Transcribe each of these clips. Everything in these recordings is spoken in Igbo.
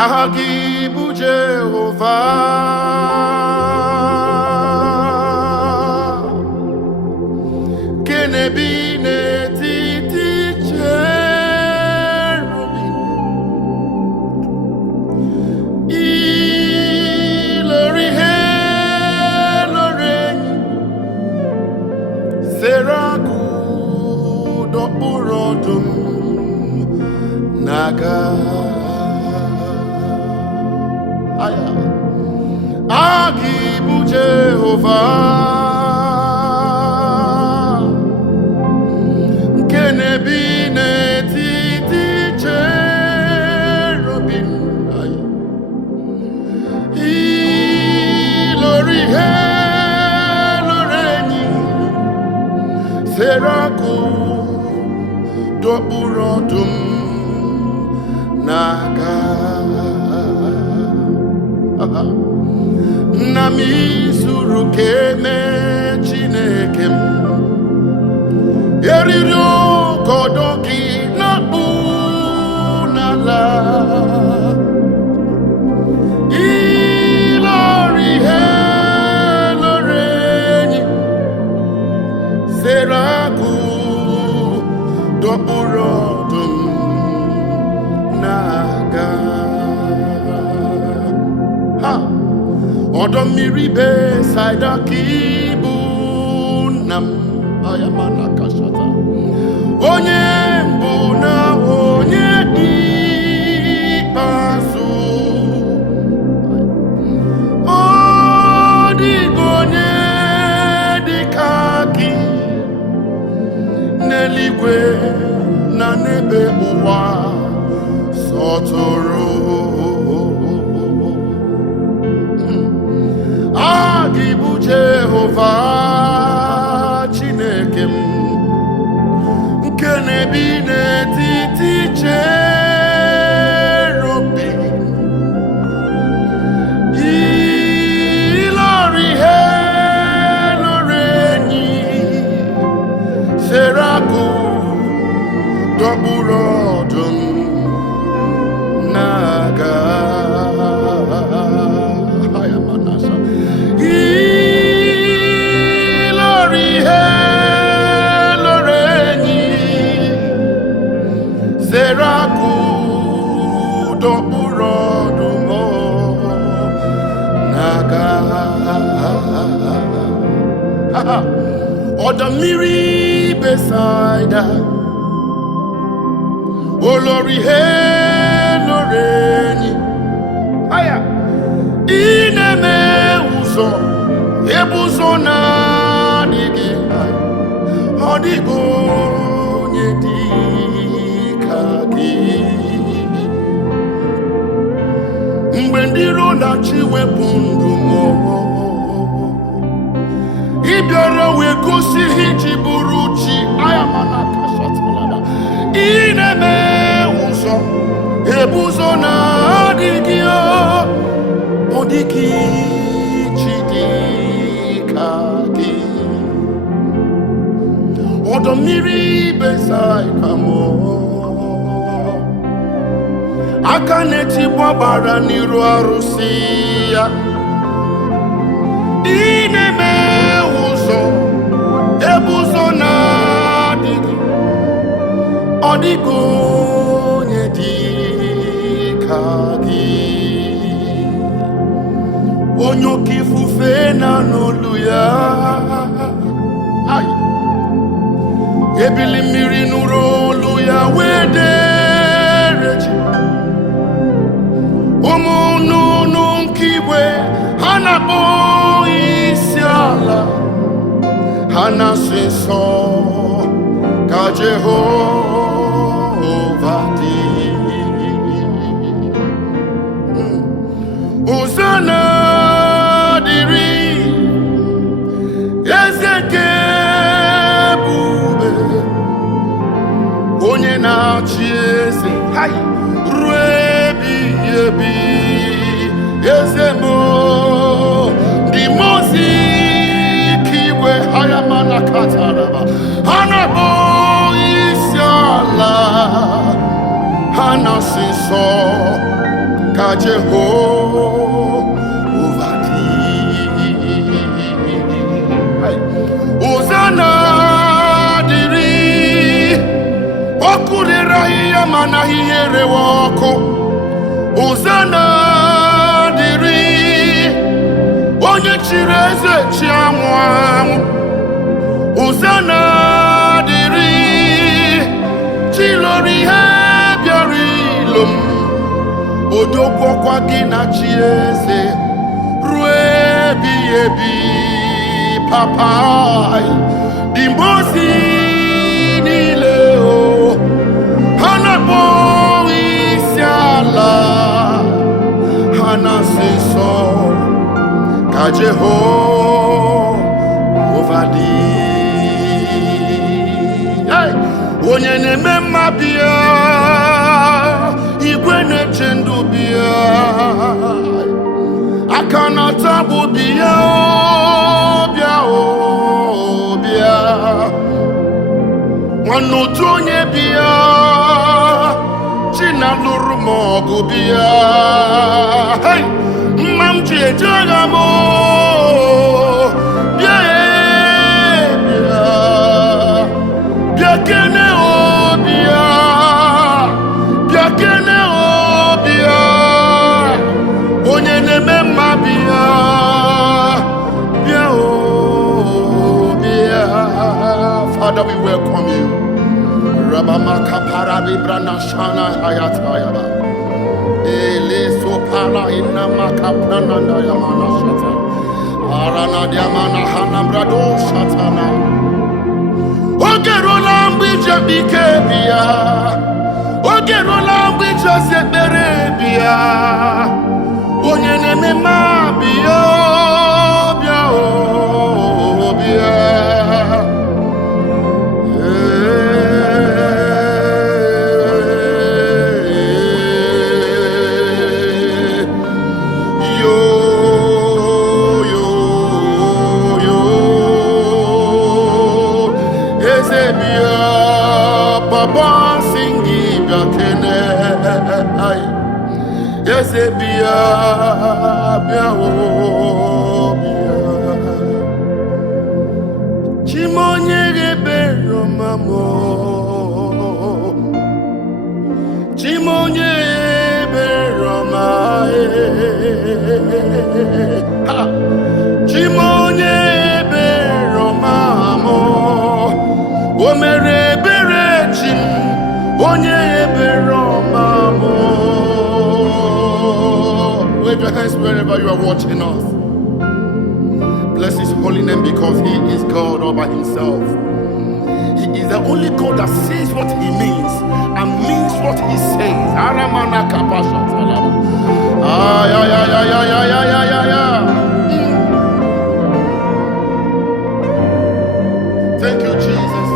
Aha gị bụ Jehova, nke na-ebi n'etiti cherubim. Ilori ihe lori enyi, Seraku dọkpụrụ ọdụm n'aga. Aha gị bụ Jehova, nke na-ebi n'etiti cherubim. Ilori ihe lori enyi, Seraku dọkpụrụ ọdụm n'aga. Nna m izuru ka eme Chineke m, eriri ọgọdọ gị na-akpụ n'ala. Ilori ihe lori enyi, Seraku dọkpụrụ ọdụm n'aga. Ọdọ mmiri Besaida ka ịbụ nna m, onye mbụ na onye ikpeazụ. Ọ dịghị onye dị ka gị n'eluigwe na n'ebe ụwa sọtụrụ. Gị bụ Jehova Chineke m, nke na-ebi n'etiti cherubim. Ilori ihe lori enyi, Seraku dọkpụrụ ọdụm n'aga. Ilori ihe lori enyi, Seraku dọkpụrụ ọdụm n'aga. Ọdọ mmiri Besaida, olori ihe lori enyi, ị na-eme ụzọ ebe ụzọ na-adịghị. Ọ dịghị onye dị ka gị. Mgbe ndị iro na-achọ iwepụ ndụ m, ị bịara wee gosi iji bụrụ chi. Ị na-eme ụzọ ebe ụzọ na-adịghị. Ọ dịghị chi dị ka gị. Ọdọ mmiri Besaida m, aka na-etigbu ọbara n'iru arụsị ya. Ị na-eme ụzọ ebe ụzọ na-adịghị. Ọ dịghị onye dị ka gị. Onye oke ifufe na n'olu ya, ebili mmiri nụrụ olu ya wee dere ji. Ụmụ nnụnụ nke igwe ha na-akpọ isi ala, ha na-asị nsọ ka Jehova dị. Hosanna dịrị eze nke ebube, onye na-achị eze ruo ebighị ebi. Eze m, dị mozi ka igwe ha na-akpọ isi ala, ha na-asị nsọ ka Jehovah di. Hosanna diri okurira iya mana hihere woko. Hosanna diri onye chiri eze chi anwụ anwụ. Hosanna diri chi lori ihe bịara ilom. Odogwokwa gị na chi eze ruo ebighị ebi. Papa dị mbosi niile o ha na-akpọ isi ala ha na-asị nsọ ka Jehova dị. Onye na-eme mma bịa, igwe na-eche ndụ bịa, aka na-atabụ bịa, bịa bịa, nwanne otu onye bịa, chi na-alụrụ m ọgụ bịa, mma m ji eje agha m bịa bịa bịa kene bịa bịa kene bịa onye na-eme mma bịa bịa bịa. Father, we welcome you. Rabamaka Parabibrana Shana Hayatayaba Ele Sopala Inamaka Prananda Yamana Shata Arana Diamana Hanambrado Shatana Ogero language Bikebia Ogero language Seberebia Onye neme mabia Bia Bia Baba singi bakene ay Yezebia bia bia Chimonye gebero mamo Chimonye gebero mae Chimonye gebero mamo Omere Onye ebero mamo. Wave your hands wherever you are watching us. Bless his holy name because he is God all by himself. He is the only God that says what he means and means what he says. Aramana kapasha talaba. Ay ay ay ay ay ay ay ay ay. Thank you, Jesus.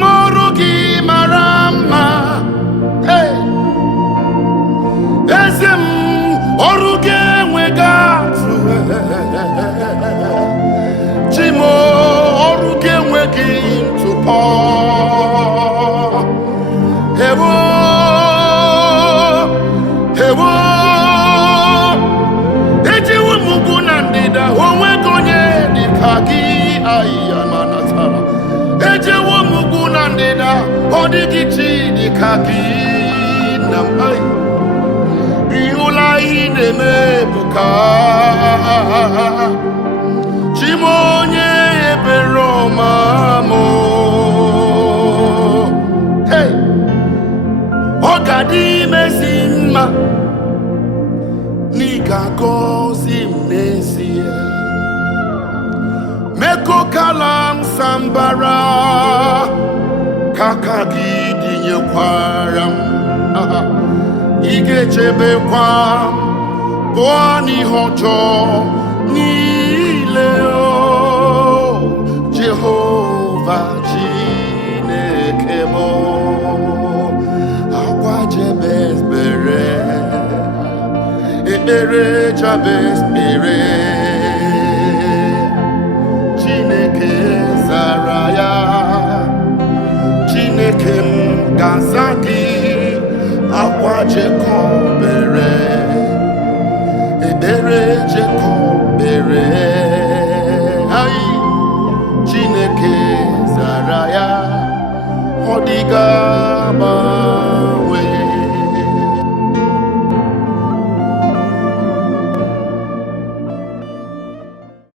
Morugi marama, hey. Ezem oruge mwegatu, Chimo oruge mwegintupo, Ewo, Ewo, Ejiwu muguna ndida, Onwegonye dikagi ayamanatara. Ejewo muguna ndida odigiti dikaki namai Iula inemebuka Chimonye ebero mamo Hey Ogadi mesimma Niga gozi mnesie Meko kalam sambara Kakagidi nyekwaram Ige chebe kwam Boani hojo Nileo Jehovah Chinekemo Akwa jebes bere Ebere jabes bere Gaza